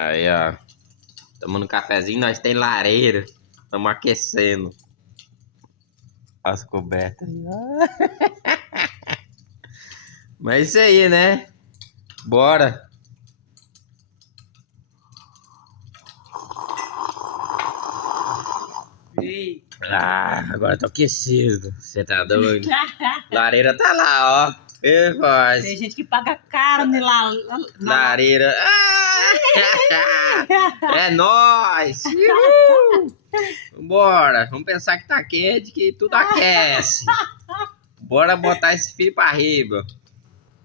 Aí, ó. Tomando um cafezinho, nós tem lareira. Estamos aquecendo. As cobertas aí, ó. Mas é isso aí, né? Bora. Ei. Agora tô aquecido. Você tá doido? Lareira tá lá, ó. Que voz. Tem gente que paga carne lá. Lareira. É nóis. Bora. Vamos pensar que tá quente, que tudo aquece. Bora botar esse filho pra riba.